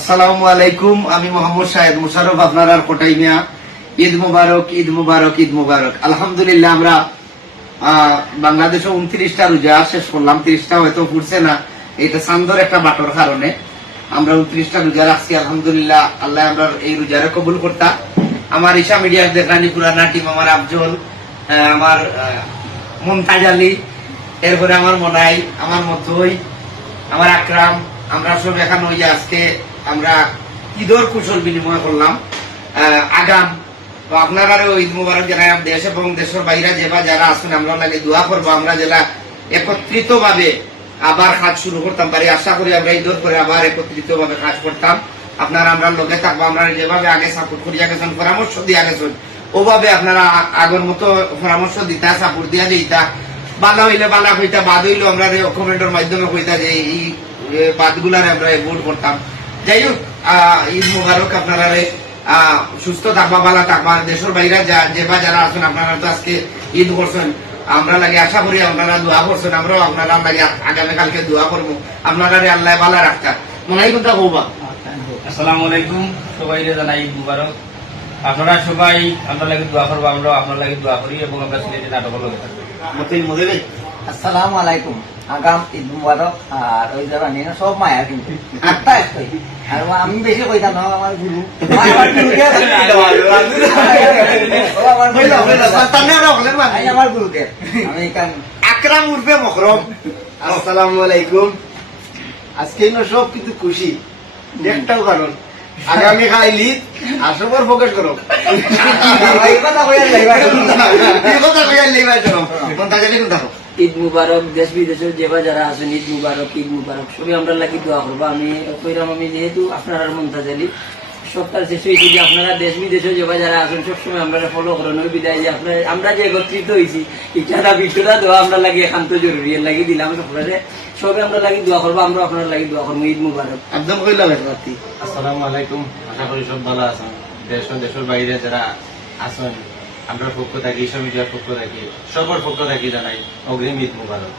আসসালামু আলাইকুম। আমি মোহাম্মদ শাহেদ মুশারফ, আপনার কোটাই মিয়া। ঈদ মুবারক, ঈদ মুবারক, ঈদ মুবারক। আলহামদুলিল্লাহ, আমরা বাংলাদেশে 29টা রোজা শেষ করলাম। 30টা হয়তো ফুটছে না, এটা চান্দর একটা বাটর কারণে আমরা 29টা রোজা রাখছি। আলহামদুলিল্লাহ, আল্লাহ আমরা এই রোজারে কবুল করতা। আমার ঈশা মিডিয়া দেখানি পুরানা টিম, আমার আফজল, আমার মুমতাজ আলী, এরপরে আমার মনাই, আমার মতই, আমার আকরাম, আমরা সব এখানে ওই আজকে আমরা ঈদের কুশল বিনিময় করলাম। আগাম তো আপনারা ঈদ মুবারক জানাই। দেশ এবং দেশের বাইরে যেবা যারা আছেন, আমরা লাগে দোয়া করবো। আমরা যারা একত্রিত ভাবে আবার কাজ শুরু করতাম পারি, আশা করি আমরা ঈদের পরে আবার একত্রিত ভাবে কাজ করতাম। আপনারা আমরা লগে থাকবো। আমরা যেভাবে আগে সাপোর্ট করিয়া গেছেন, পরামর্শ দিয়া গেছেন, ওভাবে আপনারা আগের মতো পরামর্শ দিতা, সাপোর্ট দিয়া দিতা। বালা হইলে বালা হইতা, বাদ হইলে আমরা কমেন্টের মাধ্যমে হইতা যে এই বাদগুলার আমরা ভোট করতাম। যাই হোক, ঈদ মুবারক। আপনারা সুস্থ থাকবা, ভালো থাকবা। দেশের বাইরে যেবা যারা আছেন, আপনারা তো আজকে ঈদ করছেন, আমরা লাগে আশা করি আপনারা দোয়া করছেন। আমরাও আপনারা লাগে আগামীকালকে দোয়া করবো। আপনারা আল্লাহ ভালো রাখতা। মনে হয় কোনটা বলবা। আসসালামু আলাইকুম, সবাই জানাই ঈদ মুবারক। আপনারা সবাই আমরা লাগে দোয়া করবো, আমরাও আপনার লাগে দোয়া করি এবং আমরা সিলেটে নাটকের লগে থাকবো। আসসালামু আলাইকুম, আগাম ঈদ মুবারক। আর ওই যারা নিয়ে সব মায়া কিন্তু আটটা একটাই। আর আমি বেশি কইতাম না, আমার গুরু আমার গুরুকে আমি আকরাম উর্ফে মকরম। আসসালামু আলাইকুম। আজকে সব কিছু খুশি, একটাও কারণ আগামী খাইলি আর সবার ফোকাস করো। ঈদ মুবারক। দেশ বিদেশের যেবা যারা আছেন, ঈদ মুবারক, ঈদ মুবারক। সবই আমরা লাগি দোয়া করবো। আমি কইরাম, আমি যেহেতু আপনার মমতাজ আলী, সপ্তাহ শেষ হয়েছে যে আপনারা দেশ বিদেশে যেবা যারা আছেন সবসময় আমরা ফলো করেন। ওই বিদায় যে আপনার আমরা যে একত্রিত হয়েছি, ইচ্ছাটা বিশ্বটা দোয়া আমরা লাগে একান্ত জরুরি, এর লাগি দিলাম সকলে। সবে আমরা লাগি দোয়া করবো, আমরা আপনার লাগি দোয়া করবো। ঈদ মুবারক। একদম কইলাম। আসসালামু আলাইকুম, আশা করি সব ভালো আছেন। দেশ ও দেশের বাইরে যারা আছেন, আমরা পক্ষ থাকি, ঈশা মিডিয়ার পক্ষ থাকি, সবার পক্ষ থাকি জানাই অগ্রিম ঈদ মুবারক।